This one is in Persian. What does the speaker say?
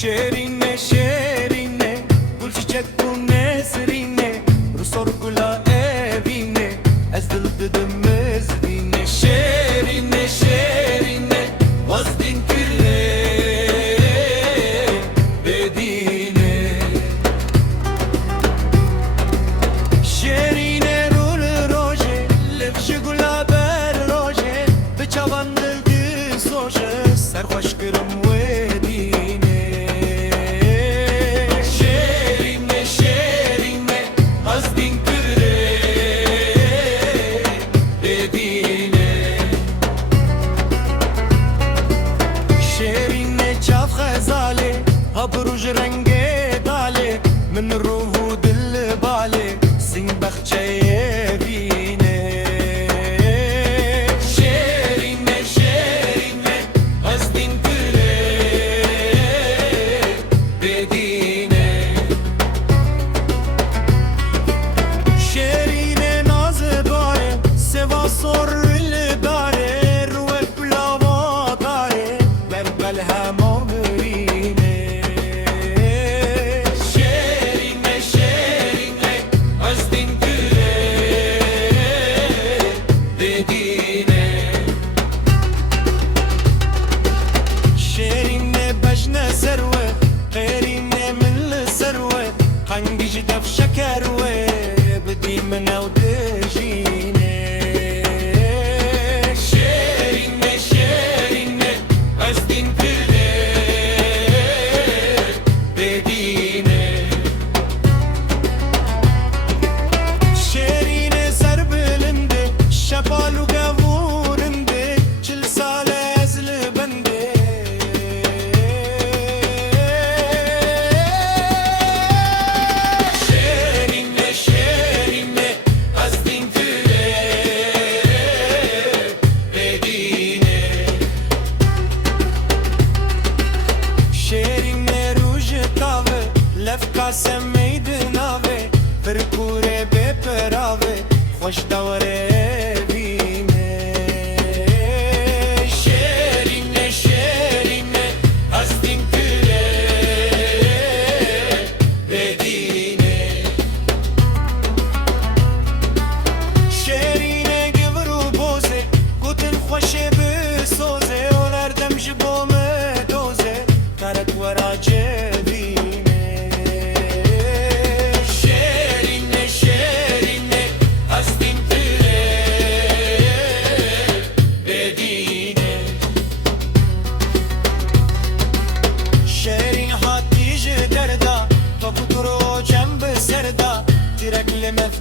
شیرینه شیرینه گل چیچک و نسرینه رو سرگلا اوینه از دل ددم مزدینه شیرینه شیرینه باز دین کرده بدینه شیرینه رول روژه لفش گلا بر روژه به چوان دل دی سوژه سرخوش کرم بروج رنگ داله من روح و دل باله سین بخچه بینه شیرینه شیرینه از دین کره بدینه شیرینه ناز داره سوا سر داره روح بلاوا داره بربل همام قنقش دف شكر بدي من ودجيني شيريني شيريني قصدين كله بديني شيريني سر بلندي شبال وقفورندي كل سالة ازل بندي لفکا میدناوه پرکوره بپراوه خوش دوره بینه شیرینه شیرینه از دین کره بدینه شیرینه گورو بوزه گوتن خوشه بسوزه اولردم جبومه دوزه کرد وراجه دردا تو کدرو جنب سردا تیرک لمف